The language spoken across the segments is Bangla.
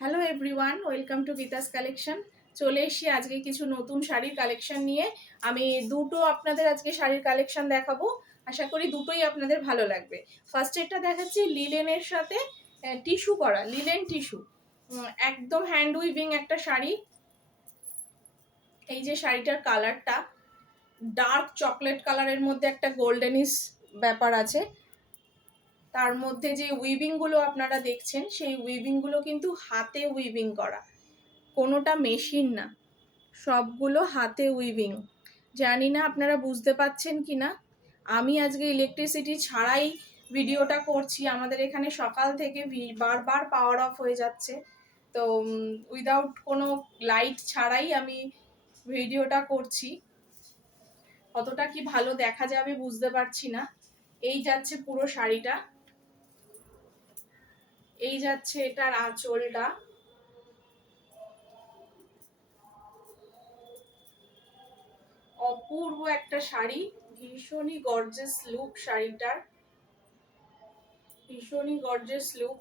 Hello everyone, welcome to Geeta's collection. চলে এসেছি আজকে কিছু নতুন শাড়ির কালেকশন নিয়ে। আমি দুটো আপনাদের আজকে শাড়ির কালেকশন দেখাবো। আশা করি দুটোই আপনাদের ভালো লাগবে। ফার্স্ট এটা দেখাচ্ছি লিলেনের সাথে টিস্যু করা, লিলেন টিস্যু, একদম হ্যান্ড উইভিং একটা শাড়ি। এই যে শাড়িটার কালারটা ডার্ক চকলেট কালারের মধ্যে একটা গোল্ডেনিশ ব্যাপার আছে। তার মধ্যে যে উইভিংগুলো আপনারা দেখছেন সেই উইভিংগুলো কিন্তু হাতে উইভিং করা, কোনোটা মেশিন না, সবগুলো হাতে উইভিং। জানি না আপনারা বুঝতে পাচ্ছেন কি না। আমি আজকে ইলেকট্রিসিটি ছাড়াই ভিডিওটা করছি। আমাদের এখানে সকাল থেকে বারবার পাওয়ার অফ হয়ে যাচ্ছে, তো উইদাউট কোনো লাইট ছাড়াই আমি ভিডিওটা করছি। কতটা কি ভালো দেখা যাবে বুঝতে পারছি না। এই যাচ্ছে পুরো শাড়িটা, এই যাচ্ছে এটার আঁচলটা। অপূর্ব একটা শাড়ি, ভীষণই গর্জিয়াস লুক শাড়িটার, ভীষণই গর্জিয়াস লুক।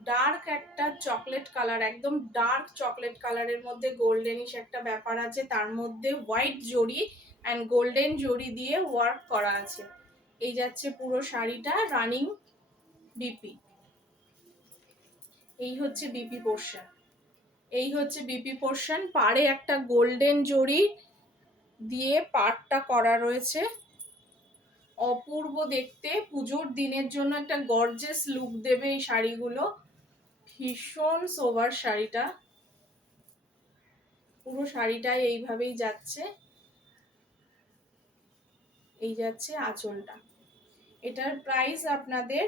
ডার্ক একটা চকলেট কালার, একদম ডার্ক চকলেট কালারের মধ্যে গোল্ডেনিশ একটা ব্যাপার আছে, তার মধ্যে হোয়াইট জড়ি অ্যান্ড গোল্ডেন জড়ি দিয়ে ওয়ার্ক করা আছে। এই যাচ্ছে পুরো শাড়িটা, রানিং বিপি। এই হচ্ছে বিপি পোর্শন, এই হচ্ছে বিপি পোর্শন। পাড়ে একটা গোল্ডেন জড়ি দিয়ে পাড়টা করা রয়েছে। অপূর্ব দেখতে, পুজোর দিনের জন্য একটা গর্জিয়াস লুক দেবে এই শাড়িগুলো। ভীষণ সোবার শাড়িটা, পুরো শাড়িটাই এইভাবেই যাচ্ছে। এই যাচ্ছে আঁচলটা। এটার প্রাইস আপনাদের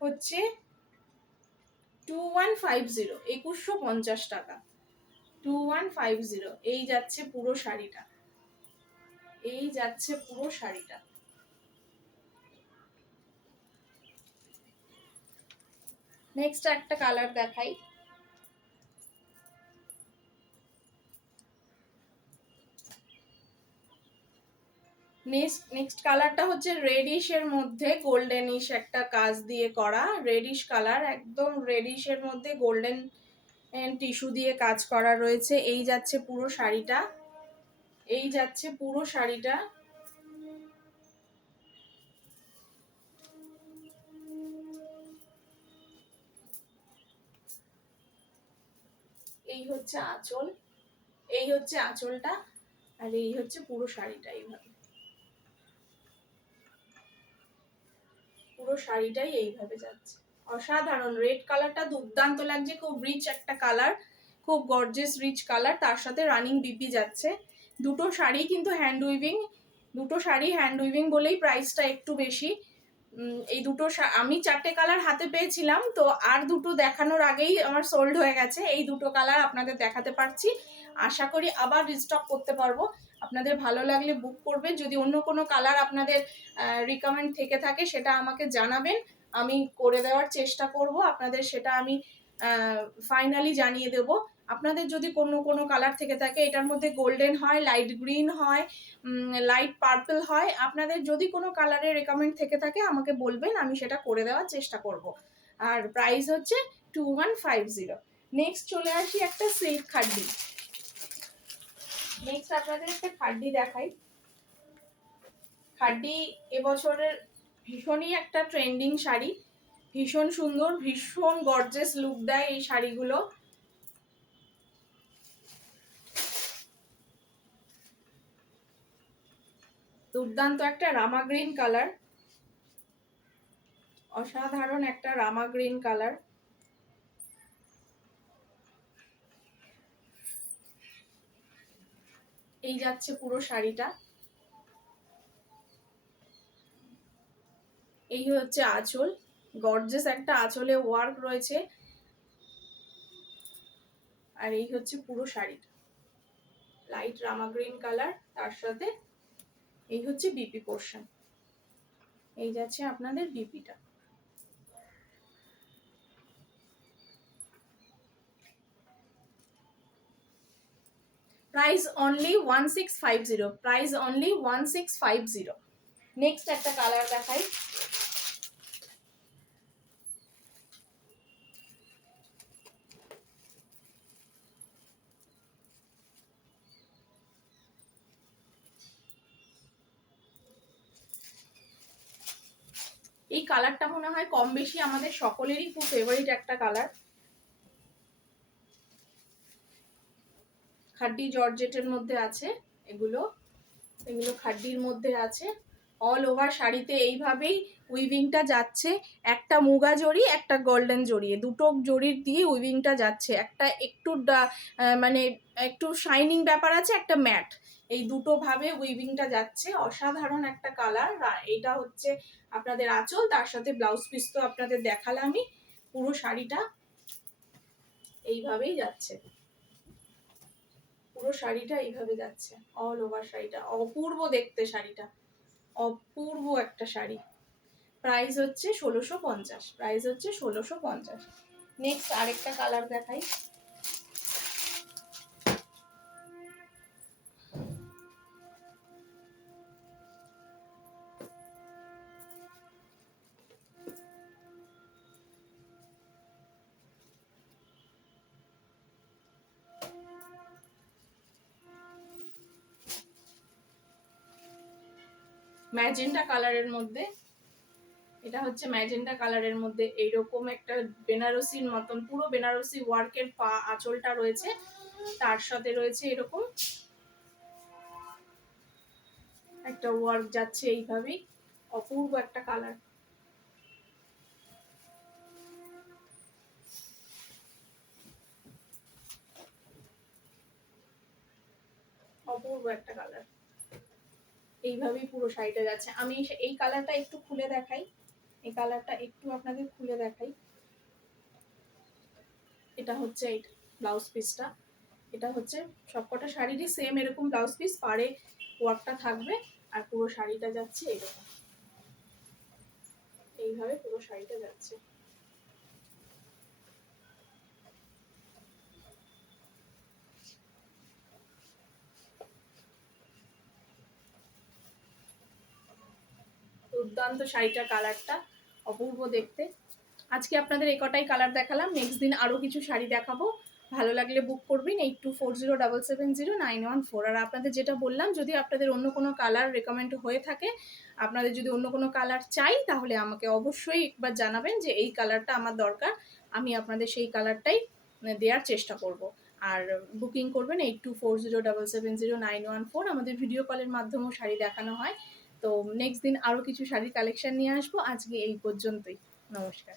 হচ্ছে 2150, 2150 টাকা, 2150। এই যাচ্ছে পুরো শাড়িটা, এই যাচ্ছে পুরো শাড়িটা। নেক্সট একটা কালার দেখাই। নেক্সট কালারটা হচ্ছে রেডিশ এর মধ্যে গোল্ডেনিশ একটা কাজ দিয়ে করা, রেডিশ কালার, একদম রেডিশ এর মধ্যে গোল্ডেন টিস্যু দিয়ে কাজ করা রয়েছে। এই যাচ্ছে পুরো শাড়িটা, এই যাচ্ছে পুরো শাড়িটা। এই হচ্ছে আঁচল, এই হচ্ছে আঁচলটা, আর এই হচ্ছে পুরো শাড়িটা। এইভাবে পুরো শাড়িটাই এইভাবে যাচ্ছে। অসাধারণ, রেড কালারটা দুর্দান্ত লাগছে, খুব রিচ একটা কালার, খুব গর্জিয়াস রিচ কালার, তার সাথে রানিং বিপি যাচ্ছে। দুটো শাড়ি কিন্তু হ্যান্ড উইভিং, দুটো শাড়ি হ্যান্ড উইভিং বলেই প্রাইসটা একটু বেশি। এই দুটো আমি 4টে কালার হাতে পেয়েছিলাম, তো আর দুটো দেখানোর আগেই আমার সোল্ড হয়ে গেছে। এই দুটো কালার আপনাদের দেখাতে পারছি, আশা করি আবার রিস্টক করতে পারবো। আপনাদের ভালো লাগলে বুক করবেন। যদি অন্য কোনো কালার আপনাদের রিকমেন্ড থেকে থাকে সেটা আমাকে জানাবেন, আমি করে দেওয়ার চেষ্টা করব। আপনাদের সেটা আমি ফাইনালি জানিয়ে দেব। আপনাদের যদি কোনো কালার থেকে থাকে, এটার মধ্যে গোল্ডেন হয়, লাইট গ্রিন হয়, লাইট পার্পল হয়, আপনাদের যদি কোনো কালারের রেকমেন্ড থেকে থাকে আমাকে বলবেন, আমি সেটা করে দেওয়ার চেষ্টা করব। আর প্রাইস হচ্ছে 2150। নেক্সট চলে আসি একটা সিল্ক খাড্ডি। নেক্সট আপনাদের একটা খাড্ডি দেখাই। খাড্ডি এবছরের ভীষণই একটা ট্রেন্ডিং শাড়ি, ভীষণ সুন্দর, ভীষণ গর্জিয়াস লুক দেয় এই শাড়িগুলো। দুর্দান্ত একটা রামা গ্রিন কালার, অসাধারণ একটা রামা গ্রিন কালার। এই যাচ্ছে পুরো শাড়িটা, এই হচ্ছে আঁচল, গর্জিয়াস একটা আঁচলে ওয়ার্ক রয়েছে। আর এই হচ্ছে পুরো শাড়িটা, লাইট রামা গ্রিন কালার, তার সাথে এই হচ্ছে বিপি পোর্শন। এই যাচ্ছে আপনাদের বিপিটা। Price only 1650, price only 1650। Next একটা কালার দেখাই। এই কালারটা মনে হয় কম বেশি আমাদের সকলেরই খুব ফেভারিট একটা কালার। খাড্ডি জর্জেটের মধ্যে আছে এগুলো, এগুলো খাড্ডির মধ্যে আছে। অল ওভার শাড়িতে এইভাবেই উইভিংটা যাচ্ছে, একটা মুগা জড়ি একটা গোল্ডেন জড়ি, দুটো জড়ির দিয়ে উইভিংটা যাচ্ছে। একটা একটু মানে একটু শাইনিং ব্যাপার আছে, একটা ম্যাট, এই দুটো ভাবে উইভিংটা যাচ্ছে। অসাধারণ একটা কালার। এটা হচ্ছে আপনাদের আঁচল, তার সাথে ব্লাউজ পিস তো আপনাদের দেখালামই। পুরো শাড়িটা এইভাবেই যাচ্ছে, পুরো শাড়িটা এইভাবে যাচ্ছে, অল ওভার শাড়িটা অপূর্ব দেখতে, শাড়িটা অপূর্ব একটা শাড়ি। প্রাইস হচ্ছে 1650, প্রাইস হচ্ছে 1650। নেক্সট আরেকটা কালার দেখাই। ম্যাজেন্টা কালারের মধ্যে, এটা হচ্ছে ম্যাজেন্টা কালারের মধ্যে এইরকম একটা বেনারসির মতন পুরো বেনারসি ওয়ার্কের আঁচলটা রয়েছে, তার সাথে রয়েছে এরকম একটা ওয়ার্ক যাচ্ছে এইভাবেই। অপূর্ব একটা কালার, অপূর্ব একটা কালার। এইভাবেই পুরো শাড়িটা যাচ্ছে। আমি এই কালারটা একটু খুলে দেখাই, এই কালারটা একটু আপনাদের খুলে দেখাই। এটা হচ্ছে এই ব্লাউজ পিসটা, এটা হচ্ছে সবকটা শাড়িরই সেম এরকম ব্লাউজ পিস, পাড়ে ওয়ার্কটা থাকবে, আর পুরো শাড়িটা যাচ্ছে এরকম, এইভাবে পুরো শাড়িটা যাচ্ছে। দুর্দান্ত শাড়িটার কালারটা অপূর্ব দেখতে। আজকে আপনাদের এই কটাই কালার দেখালাম, নেক্সট দিন আরও কিছু শাড়ি দেখাবো। ভালো লাগলে বুক করবেন 8240770914। আর আপনাদের যেটা বললাম, যদি আপনাদের অন্য কোনো কালার রেকমেন্ড হয়ে থাকে, আপনাদের যদি অন্য কোনো কালার চাই, তাহলে আমাকে অবশ্যই একবার জানাবেন যে এই কালারটা আমার দরকার, আমি আপনাদের সেই কালারটাই দেওয়ার চেষ্টা করব। আর বুকিং করবেন 8240770914। আমাদের ভিডিও কলের মাধ্যমেও শাড়ি দেখানো হয়। তো নেক্সট দিন আরও কিছু শাড়ির কালেকশন নিয়ে আসবো। আজকে এই পর্যন্তই, নমস্কার।